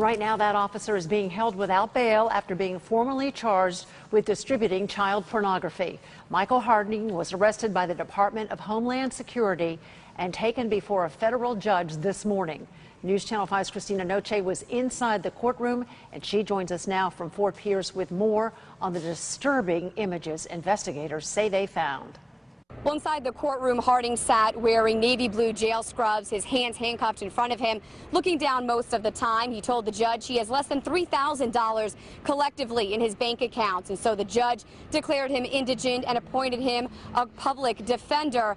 Right now, that officer is being held without bail after being formally charged with distributing child pornography. Michael Harding was arrested by the Department of Homeland Security and taken before a federal judge this morning. News Channel 5's Christina Noche was inside the courtroom, and she joins us now from Fort Pierce with more on the disturbing images investigators say they found. Well, inside the courtroom, Harding sat wearing navy blue jail scrubs, his hands handcuffed in front of him, looking down most of the time. He told the judge he has less than $3,000 collectively in his bank accounts, and so the judge declared him indigent and appointed him a public defender.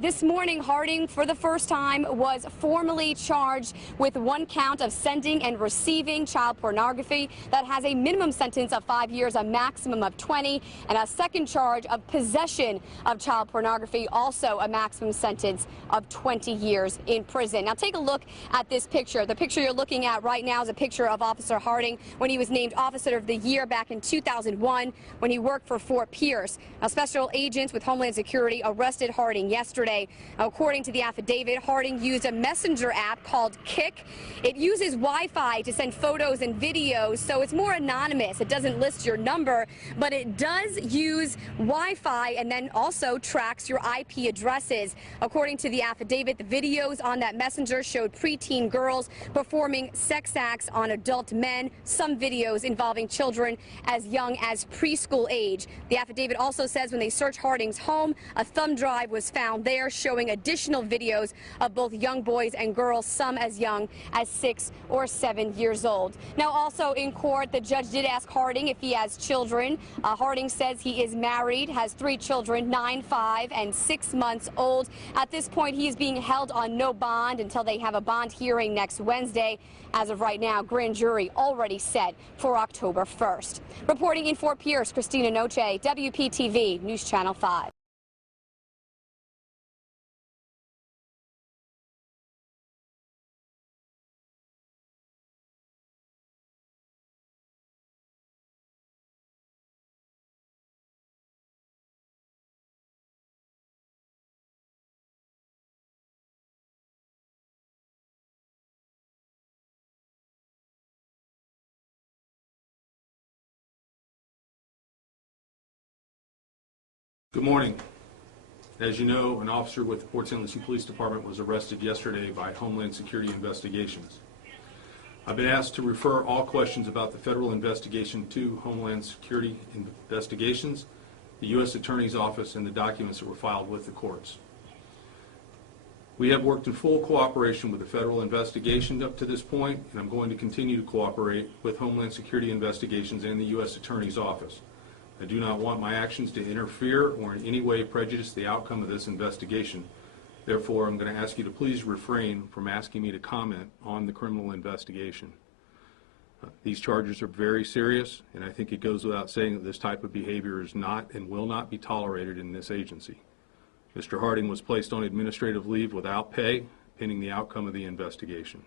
This morning, Harding, for the first time, was formally charged with one count of sending and receiving child pornography. That has a minimum sentence of 5 years, a maximum of 20, and a second charge of possession of child pornography, also a maximum sentence of 20 years in prison. Now take a look at this picture. The picture you're looking at right now is a picture of Officer Harding when he was named Officer of the Year back in 2001 when he worked for Fort Pierce. Now, special agents with Homeland Security arrested Harding yesterday. According to the affidavit, Harding used a messenger app called Kik. It uses Wi-Fi to send photos and videos, so it's more anonymous. It doesn't list your number, but it does use Wi-Fi and then also tracks your IP addresses. According to the affidavit, the videos on that messenger showed preteen girls performing sex acts on adult men, some videos involving children as young as preschool age. The affidavit also says when they searched Harding's home, a thumb drive was found there showing additional videos of both young boys and girls, some as young as 6 or 7 years old. Now, also in court, the judge did ask Harding if he has children. Harding says he is married, has 3 children, 9, 5, and 6 months old. At this point, he is being held on no bond until they have a bond hearing next Wednesday. As of right now, grand jury already set for October 1st. Reporting in Fort Pierce, Christina Noche, WPTV News Channel 5. Good morning. As you know, an officer with the Port St. Lucie Police Department was arrested yesterday by Homeland Security Investigations. I've been asked to refer all questions about the federal investigation to Homeland Security Investigations, the U.S. Attorney's Office, and the documents that were filed with the courts. We have worked in full cooperation with the federal investigation up to this point, and I'm going to continue to cooperate with Homeland Security Investigations and the U.S. Attorney's Office. I do not want my actions to interfere or in any way prejudice the outcome of this investigation. Therefore, I'm going to ask you to please refrain from asking me to comment on the criminal investigation. These charges are very serious, and I think it goes without saying that this type of behavior is not and will not be tolerated in this agency. Mr. Harding was placed on administrative leave without pay, pending the outcome of the investigation.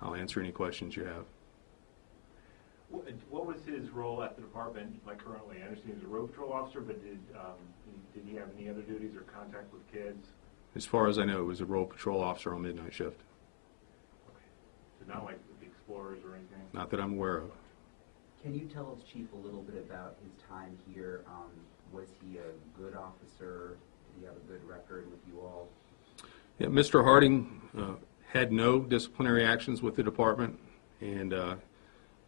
I'll answer any questions you have. What was his role at the department like currently? I understand he's a road patrol officer, but did he have any other duties or contact with kids? As far as I know, he was a road patrol officer on midnight shift. Okay. So not like the Explorers or anything? Not that I'm aware of. Can you tell us, Chief, a little bit about his time here? Was he a good officer? Did he have a good record with you all? Yeah, Mr. Harding had no disciplinary actions with the department, and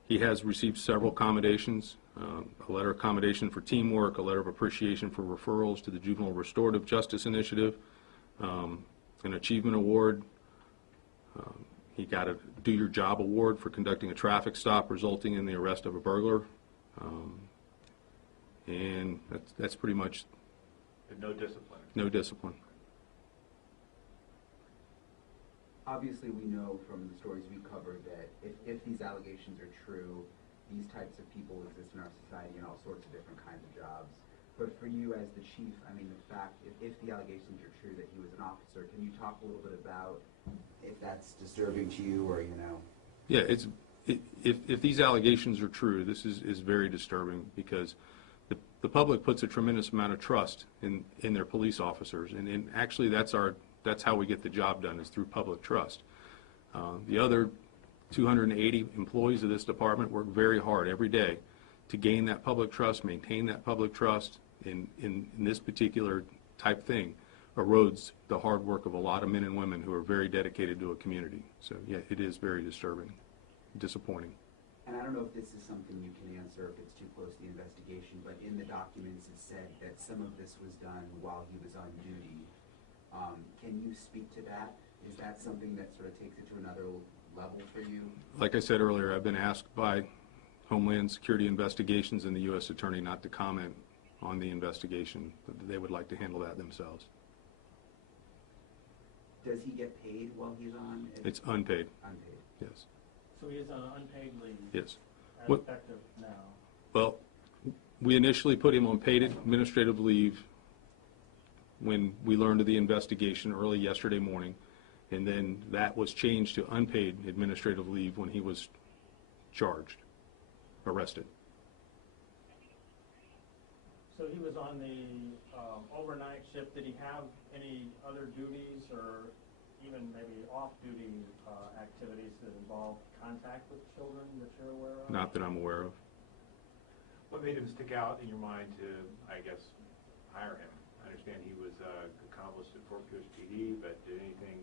he has received several commendations, a letter of commendation for teamwork, a letter of appreciation for referrals to the Juvenile Restorative Justice Initiative, an achievement award. He got a Do Your Job award for conducting a traffic stop resulting in the arrest of a burglar. And that's pretty much. But no discipline? No discipline. Obviously, we know from the stories we covered that if these allegations are true, these types of people exist in our society in all sorts of different kinds of jobs. But for you as the chief, I mean, the fact, if the allegations are true that he was an officer, can you talk a little bit about if that's disturbing to you or, you know? Yeah, if these allegations are true, this is very disturbing because the public puts a tremendous amount of trust in their police officers, and actually that's how we get the job done, is through public trust. The other 280 employees of this department work very hard every day to gain that public trust, maintain that public trust in this particular type thing erodes the hard work of a lot of men and women who are very dedicated to a community. So yeah, it is very disturbing, disappointing. And I don't know if this is something you can answer if it's too close to the investigation, but in the documents it said that some of this was done while he was on duty. Can you speak to that? Is that something that sort of takes it to another level for you? Like I said earlier, I've been asked by Homeland Security Investigations and the U.S. Attorney not to comment on the investigation. They would like to handle that themselves. Does he get paid while he's on? It's unpaid, Unpaid. yes. So he is on unpaid leave? Yes. As What- effective now? Well, we initially put him on paid administrative leave when we learned of the investigation early yesterday morning, and then that was changed to unpaid administrative leave when he was charged, arrested. So he was on the overnight shift. Did he have any other duties or even maybe off-duty activities that involve contact with children that you're aware of? Not that I'm aware of. What made him stick out in your mind to, I guess, hire him? I understand he was accomplished at Fort Pierce PD, but did anything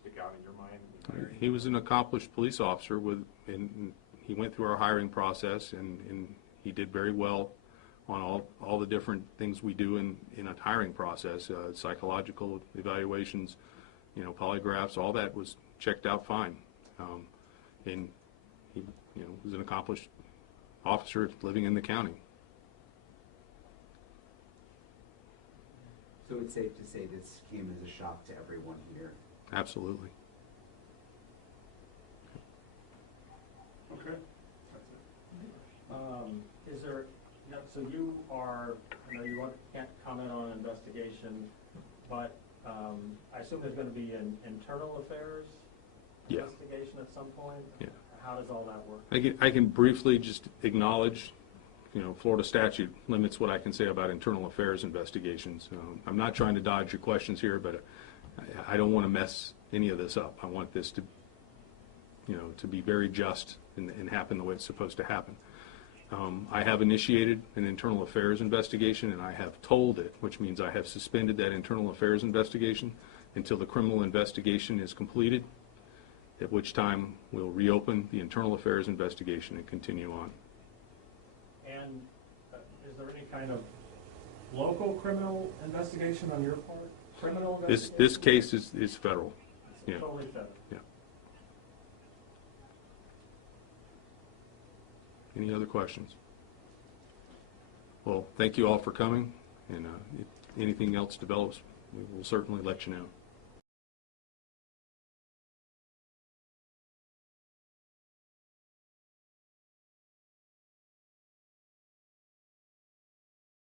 stick out in your mind in hiring him? He was an accomplished police officer and he went through our hiring process and he did very well on all the different things we do in a hiring process, psychological evaluations, polygraphs, all that was checked out fine. And he was an accomplished officer living in the county. So it's safe to say this came as a shock to everyone here. Absolutely. Okay. Is there, so you are, I know you can't comment on an investigation, but I assume there's going to be an internal affairs Yeah. investigation at some point? Yeah. How does all that work? I can briefly just acknowledge, Florida statute limits what I can say about internal affairs investigations. I'm not trying to dodge your questions here, but I don't want to mess any of this up. I want this to, to be very just and happen the way it's supposed to happen. I have initiated an internal affairs investigation, and I have told it, which means I have suspended that internal affairs investigation until the criminal investigation is completed, at which time we'll reopen the internal affairs investigation and continue on. And is there any kind of local criminal investigation on your part? Criminal investigation? This case is federal. Yeah. Totally federal. Yeah. Any other questions? Well, thank you all for coming, and if anything else develops, we will certainly let you know.